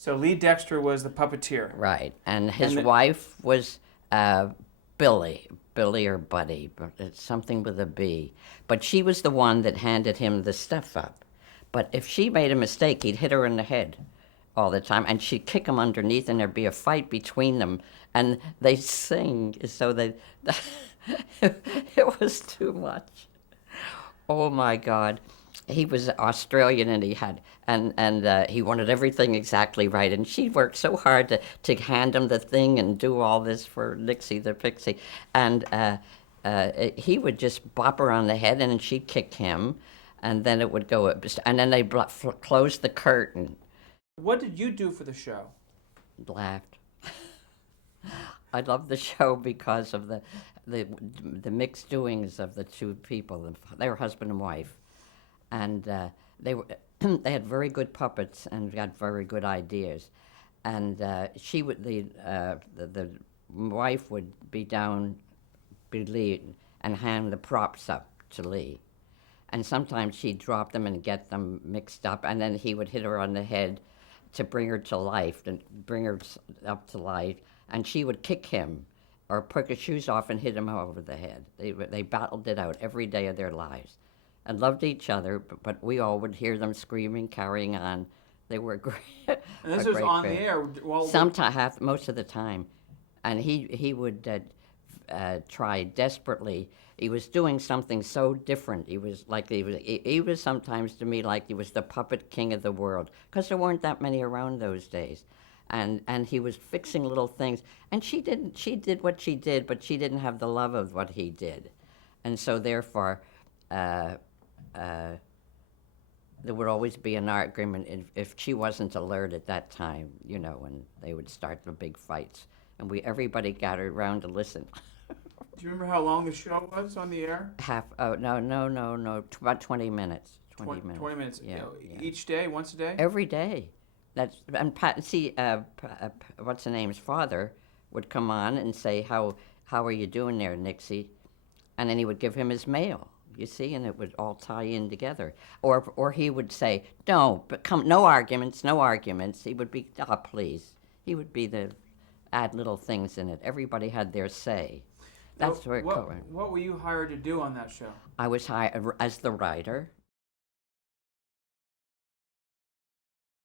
So Lee Dexter was the puppeteer. Right. And his the- wife was Billy. Billy or Buddy, but it's something with a B. But she was the one that handed him the stuff up. But if she made a mistake, he'd hit her in the head all the time, and she'd kick him underneath, and there'd be a fight between them, and they sing so they. It was too much. Oh my God, he was Australian, and he wanted everything exactly right, and she worked so hard to hand him the thing and do all this for Nixie the Pixie, and he would just bop her on the head, and she'd kick him, and then it would go, and then they closed the curtain. What did you do for the show? Laughed. I love the show because of the mixed doings of the two people. They were husband and wife, and they were they had very good puppets and got very good ideas. And she would the wife would be down, be Lee, and hand the props up to Lee. And sometimes she'd drop them and get them mixed up, and then he would hit her on the head to bring her to life, and bring her up to life, and she would kick him or put her shoes off and hit him over the head. They battled it out every day of their lives and loved each other, but we all would hear them screaming, carrying on. They were great. And this was on the air. Sometimes, most of the time. And he would try desperately. He was doing something so different. He was sometimes to me like he was the puppet king of the world, because there weren't that many around those days, and he was fixing little things. And she did what she did, but she didn't have the love of what he did, and so therefore, there would always be an argument if she wasn't alert at that time, and they would start the big fights, and everybody gathered around to listen. Do you remember how long the show was on the air? About 20 minutes. 20 minutes. 20 minutes. Yeah, Each day, once a day? Every day. What's the name's father would come on and say, how are you doing there, Nixie? And then he would give him his mail, you see, and it would all tie in together. Or he would say, no arguments. He would be, please. He would be add little things in it. Everybody had their say. That's where it What were you hired to do on that show? I was hired as the writer,